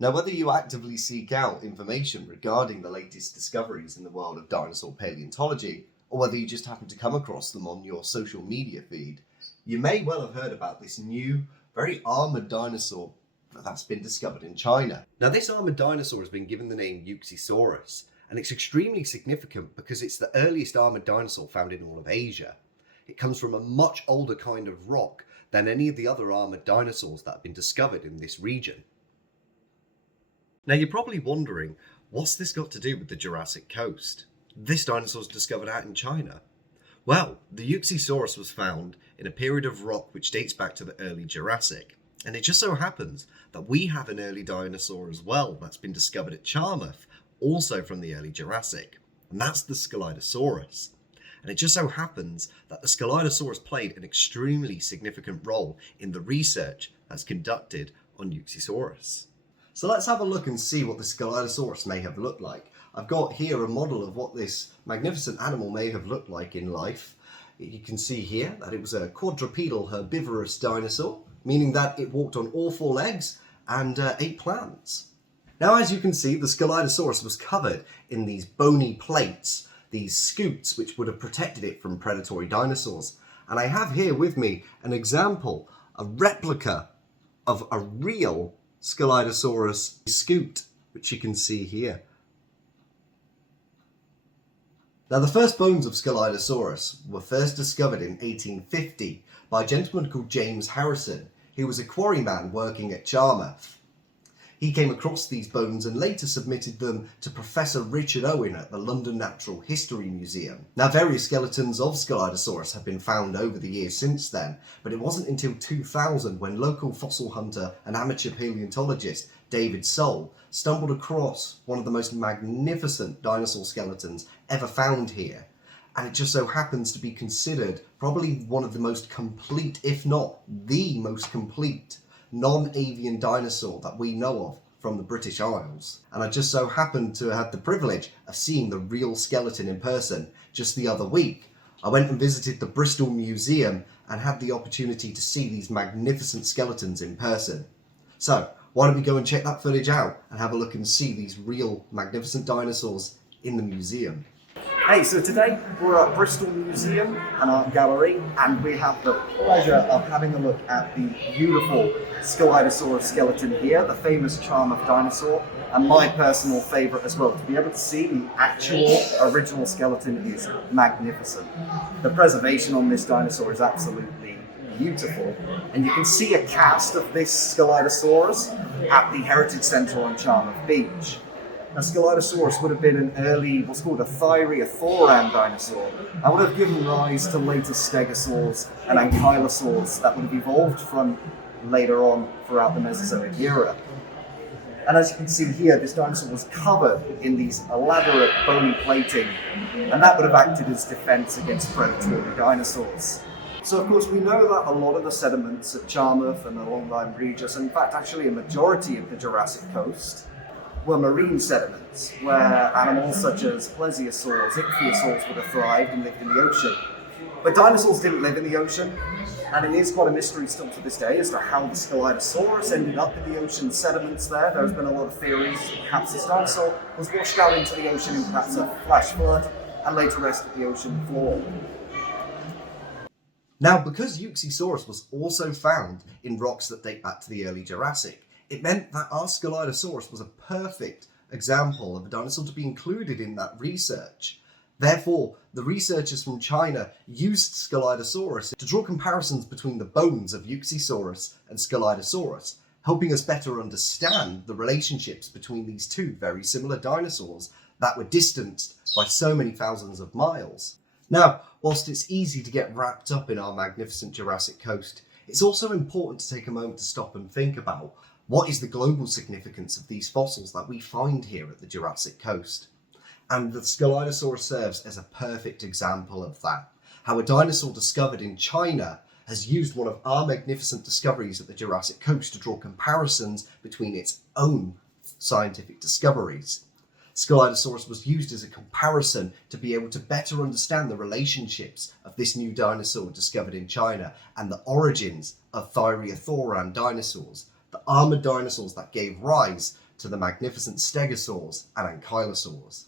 Now, whether you actively seek out information regarding the latest discoveries in the world of dinosaur paleontology, or whether you just happen to come across them on your social media feed, you may well have heard about this new, very armoured dinosaur that's been discovered in China. Now, this armoured dinosaur has been given the name Yuxisaurus, and it's extremely significant because it's the earliest armoured dinosaur found in all of Asia. It comes from a much older kind of rock than any of the other armoured dinosaurs that have been discovered in this region. Now, you're probably wondering, what's this got to do with the Jurassic Coast? This dinosaur was discovered out in China. Well, the Yuxisaurus was found in a period of rock which dates back to the early Jurassic. And it just so happens that we have an early dinosaur as well that's been discovered at Charmouth, also from the early Jurassic. And that's the Scelidosaurus. And it just so happens that the Scelidosaurus played an extremely significant role in the research that's conducted on Yuxisaurus. So let's have a look and see what the Scelidosaurus may have looked like. I've got here a model of what this magnificent animal may have looked like in life. You can see here that it was a quadrupedal herbivorous dinosaur, meaning that it walked on all four legs and ate plants. Now, as you can see, the Scelidosaurus was covered in these bony plates, these scutes which would have protected it from predatory dinosaurs. And I have here with me an example, a replica of a real Scelidosaurus scute, which you can see here. Now, the first bones of Scelidosaurus were first discovered in 1850 by a gentleman called James Harrison, who was a quarryman working at Charmouth. He came across these bones and later submitted them to Professor Richard Owen at the London Natural History Museum. Now, various skeletons of Scelidosaurus have been found over the years since then, but it wasn't until 2000 when local fossil hunter and amateur paleontologist David Soul stumbled across one of the most magnificent dinosaur skeletons ever found here. And it just so happens to be considered probably one of the most complete, if not the most complete, non-avian dinosaur that we know of from the British Isles. And I just so happened to have the privilege of seeing the real skeleton in person just the other week. I went and visited the Bristol Museum and had the opportunity to see these magnificent skeletons in person. So why don't we go and check that footage out and have a look and see these real magnificent dinosaurs in the museum. Hey, so today we're at Bristol Museum and Art Gallery, and we have the pleasure of having a look at the beautiful Scelidosaurus skeleton here, the famous Charmouth dinosaur, and my personal favourite as well. To be able to see the actual original skeleton is magnificent. The preservation on this dinosaur is absolutely beautiful, and you can see a cast of this Scelidosaurus at the Heritage Centre on Charmouth Beach. Now, Scelidosaurus would have been an early, what's called a thyreothoran dinosaur, that would have given rise to later stegosaurs and ankylosaurs that would have evolved from later on throughout the Mesozoic era. And as you can see here, this dinosaur was covered in these elaborate bony plating, and that would have acted as defense against predatory dinosaurs. So, of course, we know that a lot of the sediments at Charmouth and the Longline Regis, and in fact actually a majority of the Jurassic Coast, were marine sediments, where animals such as plesiosaurs, ichthyosaurs would have thrived and lived in the ocean. But dinosaurs didn't live in the ocean, and it is quite a mystery still to this day as to how the Scelidosaurus ended up in the ocean sediments there. There's been a lot of theories. Perhaps this dinosaur was washed out into the ocean in perhaps a flash flood and later rested the ocean floor. Now, because Yuxisaurus was also found in rocks that date back to the early Jurassic, it meant that our Scelidosaurus was a perfect example of a dinosaur to be included in that research. Therefore, the researchers from China used Scelidosaurus to draw comparisons between the bones of Yuxisaurus and Scelidosaurus, helping us better understand the relationships between these two very similar dinosaurs that were distanced by so many thousands of miles. Now, whilst it's easy to get wrapped up in our magnificent Jurassic Coast, it's also important to take a moment to stop and think about what is the global significance of these fossils that we find here at the Jurassic Coast. And the Scelidosaurus serves as a perfect example of that. How a dinosaur discovered in China has used one of our magnificent discoveries at the Jurassic Coast to draw comparisons between its own scientific discoveries. Scelidosaurus was used as a comparison to be able to better understand the relationships of this new dinosaur discovered in China and the origins of thyreothoran dinosaurs, the armoured dinosaurs that gave rise to the magnificent stegosaurs and ankylosaurs.